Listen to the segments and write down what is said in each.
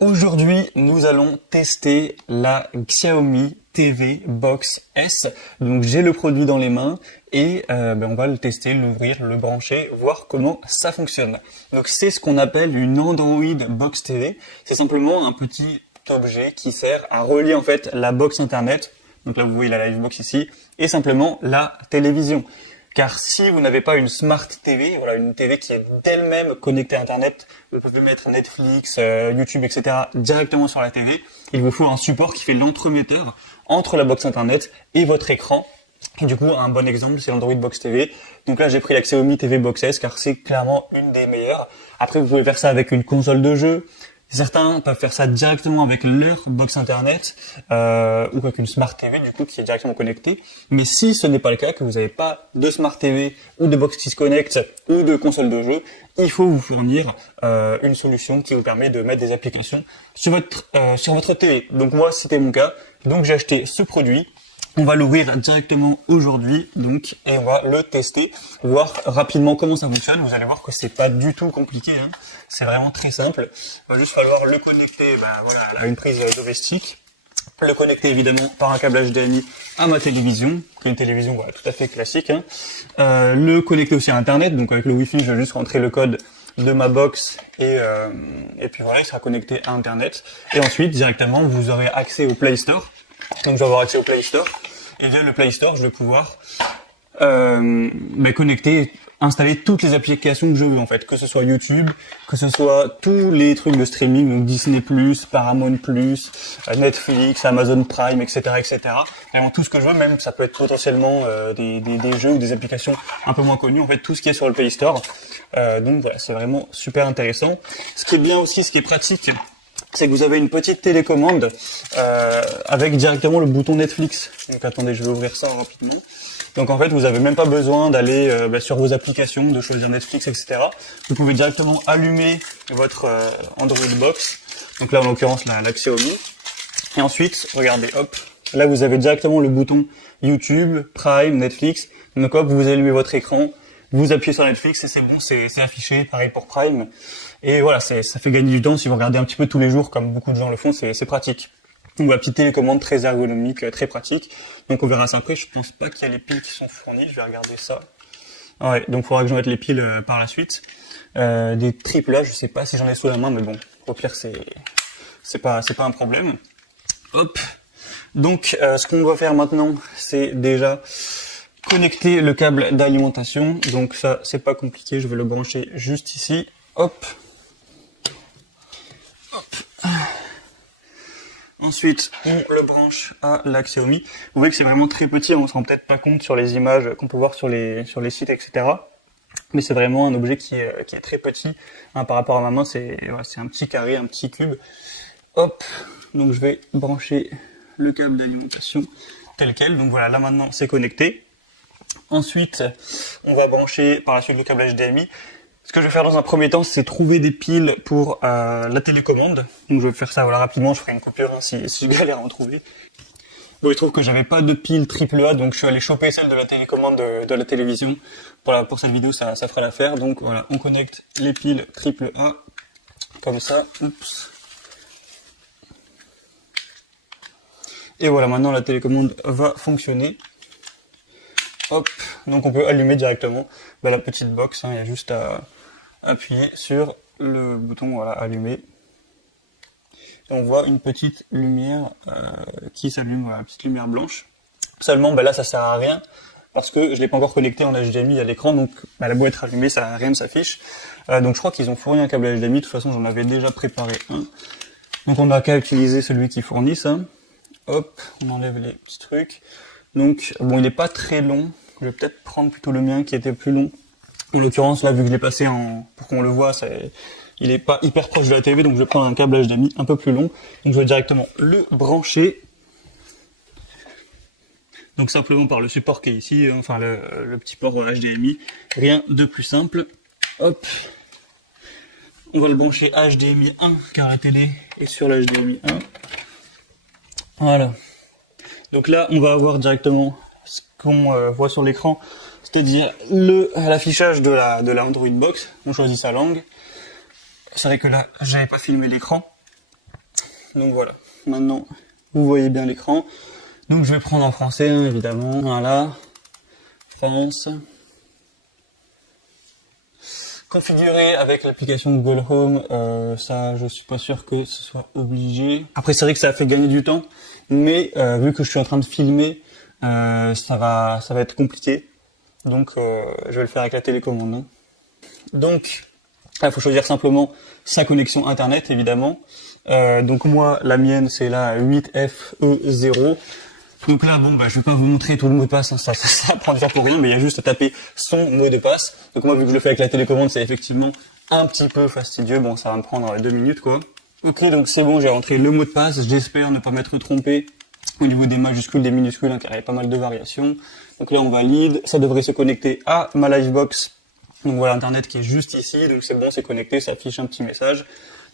Aujourd'hui, nous allons tester la Xiaomi TV Box S. Donc j'ai le produit dans les mains et on va le tester, l'ouvrir, le brancher, voir comment ça fonctionne. Donc c'est ce qu'on appelle une Android Box TV. C'est simplement un petit objet qui sert à relier en fait la box internet. Donc là vous voyez la Livebox ici et simplement la télévision. Car si vous n'avez pas une Smart TV, voilà, une TV qui est d'elle-même connectée à Internet, vous pouvez mettre Netflix, YouTube, etc. directement sur la TV. Il vous faut un support qui fait l'entremetteur entre la box Internet et votre écran. Et du coup, un bon exemple, c'est l'Android Box TV. Donc là, j'ai pris la Xiaomi TV Box S car c'est clairement une des meilleures. Après, vous pouvez faire ça avec une console de jeu. Certains peuvent faire ça directement avec leur box internet ou avec une Smart TV du coup qui est directement connectée. Mais si ce n'est pas le cas, que vous n'avez pas de Smart TV ou de box qui se connecte ou de console de jeu, il faut vous fournir une solution qui vous permet de mettre des applications sur votre télé. Donc moi, c'était mon cas. Donc j'ai acheté ce produit. On va l'ouvrir directement aujourd'hui, donc, et on va le tester, voir rapidement comment ça fonctionne. Vous allez voir que c'est pas du tout compliqué, hein. C'est vraiment très simple. Il va juste falloir le connecter, à une prise domestique. Le connecter évidemment par un câble HDMI à ma télévision, qui est une télévision tout à fait classique, hein. Le connecter aussi à Internet, donc avec le Wi-Fi, je vais juste rentrer le code de ma box et puis voilà, il sera connecté à Internet. Et ensuite, directement, vous aurez accès au Play Store. Donc je vais avoir accès au Play Store et via le Play Store je vais pouvoir connecter, installer toutes les applications que je veux en fait, que ce soit YouTube, que ce soit tous les trucs de streaming, donc Disney+, Paramount+, Netflix, Amazon Prime, etc. Vraiment tout ce que je veux, même ça peut être potentiellement des jeux ou des applications un peu moins connues, en fait tout ce qui est sur le Play Store. Donc voilà, c'est vraiment super intéressant. Ce qui est bien aussi, ce qui est pratique, c'est que vous avez une petite télécommande avec directement le bouton Netflix. Donc attendez, je vais ouvrir ça rapidement. Donc en fait, vous avez même pas besoin d'aller sur vos applications, de choisir Netflix, etc. Vous pouvez directement allumer votre Android Box. Donc là, en l'occurrence, la Xiaomi. Et ensuite, regardez, hop, là vous avez directement le bouton YouTube, Prime, Netflix. Donc hop, vous allumez votre écran, vous appuyez sur Netflix et c'est bon, c'est affiché. Pareil pour Prime. Et voilà, ça fait gagner du temps si vous regardez un petit peu tous les jours, comme beaucoup de gens le font, c'est pratique. Donc la petite télécommande très ergonomique, très pratique. Donc on verra ça après. Je pense pas qu'il y a les piles qui sont fournies. Je vais regarder ça. Ouais, donc il faudra que je mette les piles par la suite. Des triples A, je sais pas si j'en ai sous la main, mais bon, au pire c'est pas un problème. Hop. Donc ce qu'on va faire maintenant, c'est déjà connecter le câble d'alimentation. Donc ça, c'est pas compliqué. Je vais le brancher juste ici. Hop. Ensuite, on le branche à la Xiaomi. Vous voyez que c'est vraiment très petit, on se rend peut-être pas compte sur les images qu'on peut voir sur les sites, etc. Mais c'est vraiment un objet qui est très petit. Hein, par rapport à ma main, c'est un petit carré, un petit cube. Hop, donc je vais brancher le câble d'alimentation tel quel. Donc voilà, là maintenant c'est connecté. Ensuite, on va brancher par la suite le câble HDMI. Ce que je vais faire dans un premier temps, c'est trouver des piles pour la télécommande. Donc je vais faire ça rapidement, je ferai une coupure si je galère à en trouver. Bon, il trouve que j'avais pas de pile AAA, donc je suis allé choper celle de la télécommande de la télévision. Pour cette vidéo, ça fera l'affaire. Donc voilà, on connecte les piles AAA, comme ça. Oups. Et voilà, maintenant la télécommande va fonctionner. Hop, donc on peut allumer directement la petite box, hein, il y a juste à appuyer sur le bouton, voilà, allumer. Et on voit une petite lumière qui s'allume, voilà, une petite lumière blanche. Seulement, là ça sert à rien, parce que je l'ai pas encore connecté en HDMI à l'écran, donc la boîte allumée, ça rien ne s'affiche. Donc je crois qu'ils ont fourni un câble HDMI, de toute façon j'en avais déjà préparé un. Donc on n'a qu'à utiliser celui qui fournit ça. Hop, on enlève les petits trucs. Donc, bon, il n'est pas très long. Je vais peut-être prendre plutôt le mien qui était plus long. En l'occurrence, là, vu que je l'ai passé pour qu'on le voit, il est pas hyper proche de la TV, donc je vais prendre un câble HDMI un peu plus long. Donc, je vais directement le brancher. Donc, simplement par le support qui est ici, enfin, le petit port HDMI. Rien de plus simple. Hop. On va le brancher HDMI 1, car la télé est sur le HDMI 1. Voilà. Donc là, on va avoir directement ce qu'on voit sur l'écran, c'est-à-dire l'affichage de la Android Box. On choisit sa langue. C'est vrai que là, j'avais pas filmé l'écran. Donc voilà, maintenant vous voyez bien l'écran. Donc je vais prendre en français hein, évidemment, voilà, France. Configurer avec l'application Google Home, ça je suis pas sûr que ce soit obligé. Après c'est vrai que ça a fait gagner du temps, mais vu que je suis en train de filmer, ça va être compliqué. Donc je vais le faire avec la télécommande. Hein. Donc il faut choisir simplement sa connexion internet évidemment. Donc moi la mienne c'est la 8FE0. Donc là, bon, je vais pas vous montrer tout le mot de passe, hein, ça prend déjà pour rien, mais il y a juste à taper son mot de passe. Donc moi, vu que je le fais avec la télécommande, c'est effectivement un petit peu fastidieux. Bon, ça va me prendre 2 minutes, quoi. Ok, donc c'est bon, j'ai rentré le mot de passe. J'espère ne pas m'être trompé au niveau des majuscules, des minuscules, hein, car il y a pas mal de variations. Donc là, on valide. Ça devrait se connecter à ma Livebox. Donc voilà, Internet qui est juste ici. Donc c'est bon, c'est connecté, ça affiche un petit message.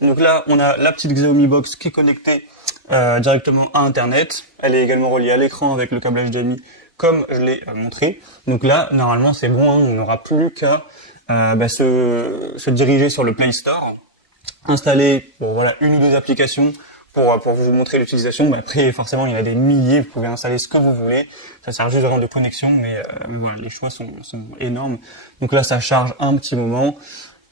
Donc là, on a la petite Xiaomi Box qui est connectée directement à Internet. Elle est également reliée à l'écran avec le câble HDMI comme je l'ai montré. Donc là, normalement, c'est bon, hein, on n'aura plus qu'à se diriger sur le Play Store, installer voilà, une ou deux applications pour vous montrer l'utilisation. Après, forcément, il y en a des milliers, vous pouvez installer ce que vous voulez. Ça sert juste vraiment de connexion, mais voilà, les choix sont énormes. Donc là, ça charge un petit moment.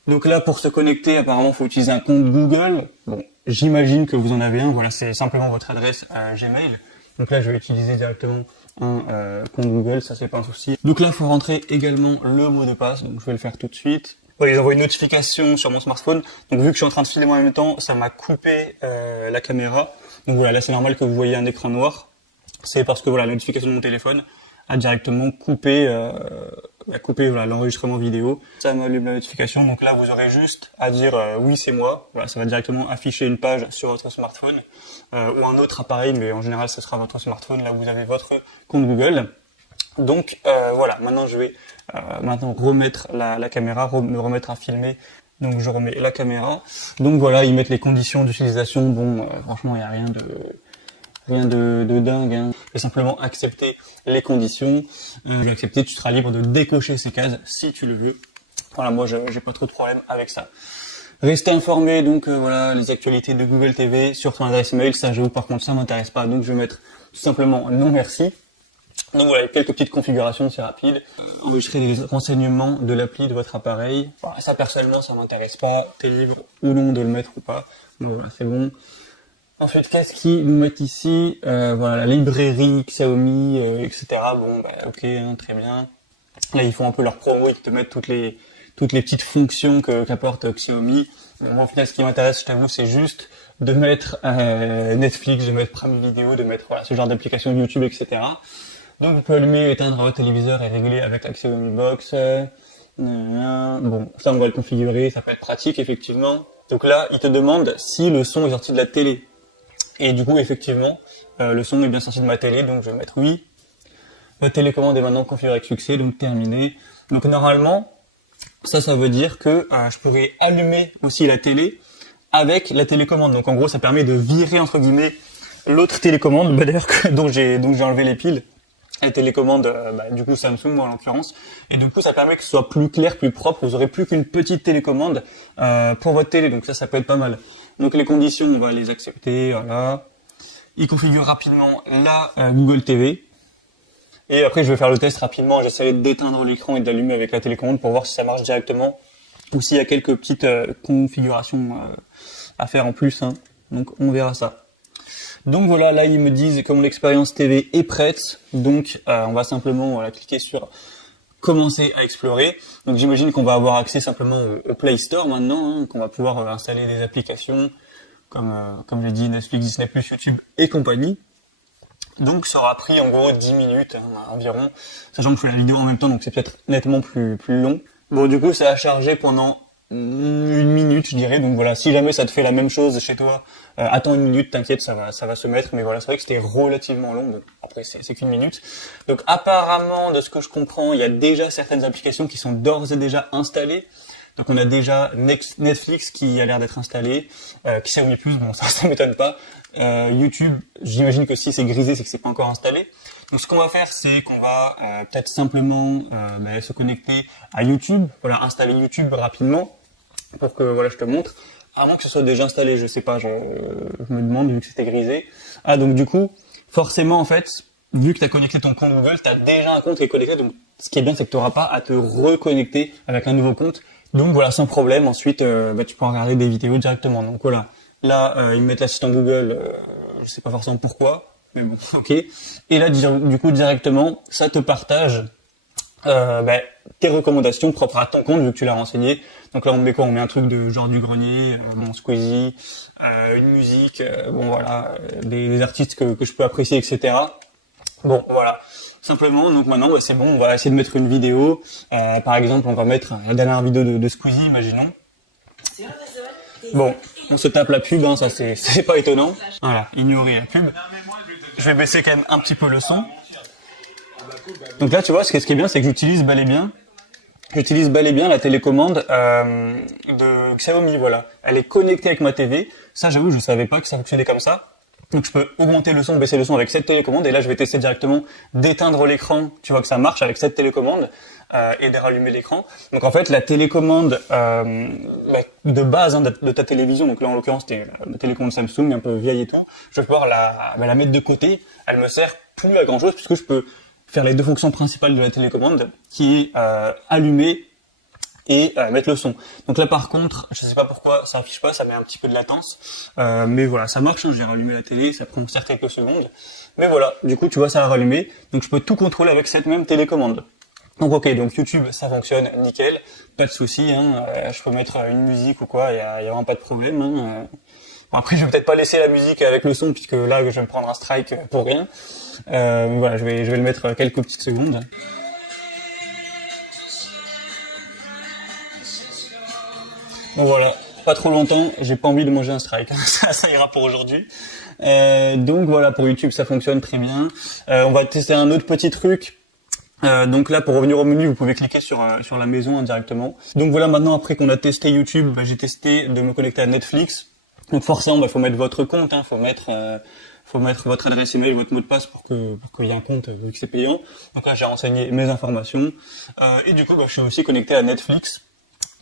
Donc là, pour se connecter, apparemment, il faut utiliser un compte Google. Bon, j'imagine que vous en avez un. Voilà, c'est simplement votre adresse Gmail. Donc là, je vais utiliser directement un compte Google, ça c'est pas un souci. Donc là, il faut rentrer également le mot de passe. Donc je vais le faire tout de suite. Voilà, ils envoient une notification sur mon smartphone. Donc vu que je suis en train de filmer en même temps, ça m'a coupé la caméra. Donc voilà, là c'est normal que vous voyez un écran noir. C'est parce que voilà, la notification de mon téléphone a directement coupé voilà, l'enregistrement vidéo. Ça m'allume la notification, donc là vous aurez juste à dire oui c'est moi. Voilà, ça va directement afficher une page sur votre smartphone ou un autre appareil, mais en général ce sera votre smartphone, là où vous avez votre compte Google. Donc voilà, maintenant je vais remettre la caméra, me remettre à filmer. Donc je remets la caméra. Donc voilà, ils mettent les conditions d'utilisation. Bon, franchement il n'y a rien de dingue, hein. Je vais simplement accepter les conditions. Je vais accepter, tu seras libre de décocher ces cases si tu le veux. Voilà, moi j'ai pas trop de problème avec ça. Restez informé, donc voilà, les actualités de Google TV sur ton adresse mail, ça j'avoue par contre ça m'intéresse pas, donc je vais mettre tout simplement non merci. Donc voilà, quelques petites configurations, c'est rapide. Enregistrer les renseignements de l'appli de votre appareil. Voilà, ça personnellement ça m'intéresse pas, t'es libre ou non de le mettre ou pas. Donc voilà, c'est bon. Ensuite, qu'est-ce qu'ils nous mettent ici? Voilà, la librairie Xiaomi, etc. Bon, ok, hein, très bien. Là, ils font un peu leur promo, ils te mettent toutes les petites fonctions qu'apporte Xiaomi. Moi, au final, ce qui m'intéresse, je t'avoue, c'est juste de mettre Netflix, de mettre Prime Video, de mettre voilà ce genre d'application YouTube, etc. Donc, vous pouvez allumer et éteindre votre téléviseur et régler avec la Xiaomi Box. Bon, ça, on va le configurer, ça peut être pratique, effectivement. Donc là, il te demande si le son est sorti de la télé. Et du coup, effectivement, le son est bien sorti de ma télé, donc je vais mettre oui. Votre télécommande est maintenant configurée avec succès, donc terminé. Donc normalement, ça veut dire que je pourrais allumer aussi la télé avec la télécommande. Donc en gros, ça permet de virer entre guillemets l'autre télécommande, d'ailleurs dont j'ai enlevé les piles. La télécommande, du coup Samsung moi en l'occurrence. Et du coup, ça permet que ce soit plus clair, plus propre. Vous aurez plus qu'une petite télécommande pour votre télé, donc ça peut être pas mal. Donc les conditions, on va les accepter, voilà. Il configure rapidement la Google TV. Et après, je vais faire le test rapidement. J'essaierai d'éteindre l'écran et de l'allumer avec la télécommande pour voir si ça marche directement ou s'il y a quelques petites configurations à faire en plus. Hein. Donc on verra ça. Donc voilà, là ils me disent que mon expérience TV est prête. Donc on va simplement cliquer sur commencer à explorer. Donc j'imagine qu'on va avoir accès simplement au Play Store maintenant, hein, qu'on va pouvoir installer des applications comme j'ai dit, Netflix, Disney+, YouTube et compagnie. Donc ça aura pris en gros 10 minutes environ, sachant que je fais la vidéo en même temps, donc c'est peut-être nettement plus long. Bon, du coup ça a chargé pendant 1 minute je dirais, donc voilà, si jamais ça te fait la même chose chez toi, attends 1 minute, t'inquiète, ça va se mettre, mais voilà, c'est vrai que c'était relativement long, donc après c'est qu'1 minute. Donc apparemment, de ce que je comprends, il y a déjà certaines applications qui sont d'ores et déjà installées. Donc on a déjà Netflix qui a l'air d'être installé, Xiaomi Plus, bon ça m'étonne pas. YouTube, j'imagine que si c'est grisé, c'est que c'est pas encore installé. Donc ce qu'on va faire, c'est qu'on va peut-être simplement se connecter à YouTube, voilà, installer YouTube rapidement pour que voilà je te montre. À moins que ce soit déjà installé, je sais pas, je me demande vu que c'était grisé. Ah, donc du coup, forcément en fait, vu que tu as connecté ton compte Google, tu as déjà un compte qui est connecté, donc ce qui est bien c'est que tu n'auras pas à te reconnecter avec un nouveau compte. Donc voilà, sans problème, ensuite tu peux regarder des vidéos directement. Donc voilà, là ils mettent l'assistant Google, je sais pas forcément pourquoi, mais bon, ok. Et là du coup directement, ça te partage tes recommandations propres à ton compte vu que tu l'as renseigné. Donc là on met quoi? On met un truc de genre du grenier, Squeezie, une musique, des artistes que je peux apprécier, etc. Bon voilà. Simplement, donc maintenant c'est bon, on va essayer de mettre une vidéo. Par exemple, on va mettre la dernière vidéo de Squeezie, imaginons. Bon, on se tape la pub, hein, ça c'est pas étonnant. Voilà, ignorer la pub. Je vais baisser quand même un petit peu le son. Donc là, tu vois, ce qui est bien, c'est que j'utilise bel et bien la télécommande de Xiaomi, voilà. Elle est connectée avec ma TV. Ça, j'avoue, je savais pas que ça fonctionnait comme ça. Donc je peux augmenter le son, baisser le son avec cette télécommande. Et là, je vais tester directement d'éteindre l'écran. Tu vois que ça marche avec cette télécommande et de rallumer l'écran. Donc en fait, la télécommande de base de ta télévision, donc là en l'occurrence, c'était la télécommande Samsung, un peu vieille et tout. Je vais pouvoir la mettre de côté. Elle me sert plus à grand chose puisque je peux faire les deux fonctions principales de la télécommande, qui est allumer et mettre le son. Donc là par contre, je sais pas pourquoi ça affiche pas, ça met un petit peu de latence, mais voilà, ça marche, hein, j'ai rallumé la télé, ça prend certes quelques secondes, mais voilà, du coup tu vois ça a rallumé, donc je peux tout contrôler avec cette même télécommande. Donc ok, donc YouTube ça fonctionne nickel, pas de souci, hein, je peux mettre une musique ou quoi, y a vraiment pas de problème. Hein, Bon, après je vais peut-être pas laisser la musique avec le son puisque là je vais me prendre un strike pour rien. Voilà, je vais le mettre quelques petites secondes. Bon voilà, pas trop longtemps, j'ai pas envie de manger un strike. ça ira pour aujourd'hui. Donc voilà, pour YouTube ça fonctionne très bien. On va tester un autre petit truc. Donc là, pour revenir au menu, vous pouvez cliquer sur la maison directement. Donc voilà, maintenant après qu'on a testé YouTube, j'ai testé de me connecter à Netflix. Donc forcément, faut mettre votre compte, hein, faut mettre votre adresse email, votre mot de passe pour qu'il y ait un compte vu que c'est payant. Donc là, j'ai renseigné mes informations et du coup, je suis aussi connecté à Netflix.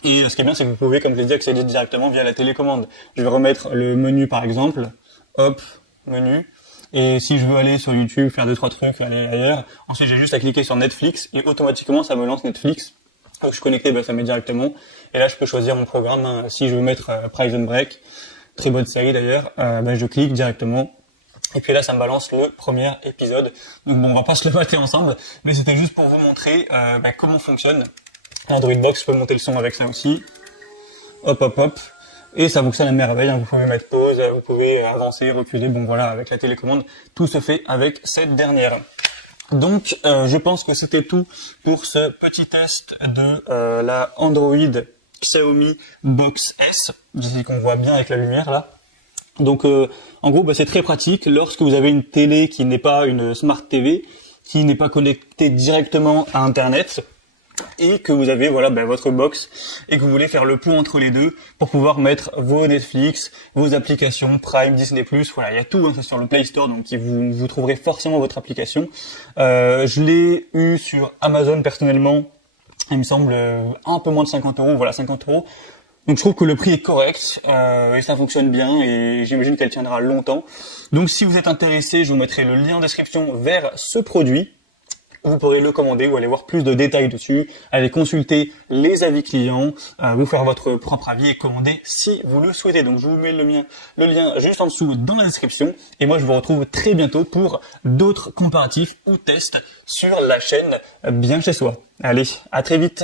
Et ce qui est bien, c'est que vous pouvez, comme je l'ai dit, accéder directement via la télécommande. Je vais remettre le menu par exemple, hop, menu. Et si je veux aller sur YouTube, faire 2-3 trucs, aller ailleurs, ensuite j'ai juste à cliquer sur Netflix et automatiquement ça me lance Netflix. Donc je suis connecté, ça met directement. Et là, je peux choisir mon programme. Hein. Si je veux mettre Prison Break, très bonne série d'ailleurs, je clique directement. Et puis là, ça me balance le premier épisode. Donc bon, on va pas se le mater ensemble, mais c'était juste pour vous montrer comment fonctionne Android Box. Je peux monter le son avec ça aussi. Hop, hop, hop. Et ça fonctionne à merveille, hein. Vous pouvez mettre pause, vous pouvez avancer, reculer. Bon voilà, avec la télécommande, tout se fait avec cette dernière. Donc, je pense que c'était tout pour ce petit test de la Android Xiaomi Box S. Ici qu'on voit bien avec la lumière là. Donc en gros c'est très pratique lorsque vous avez une télé qui n'est pas une Smart TV, qui n'est pas connectée directement à Internet et que vous avez votre box et que vous voulez faire le pont entre les deux pour pouvoir mettre vos Netflix, vos applications Prime, Disney+, voilà, il y a tout, hein, c'est sur le Play Store, donc vous trouverez forcément votre application. Je l'ai eu sur Amazon personnellement, il me semble un peu moins de 50 €, voilà 50 €. Donc je trouve que le prix est correct et ça fonctionne bien et j'imagine qu'elle tiendra longtemps. Donc si vous êtes intéressé, je vous mettrai le lien en description vers ce produit. Vous pourrez le commander ou aller voir plus de détails dessus, aller consulter les avis clients, vous faire votre propre avis et commander si vous le souhaitez. Donc je vous mets le lien juste en dessous dans la description et moi je vous retrouve très bientôt pour d'autres comparatifs ou tests sur la chaîne Bien Chez Soi. Allez, à très vite.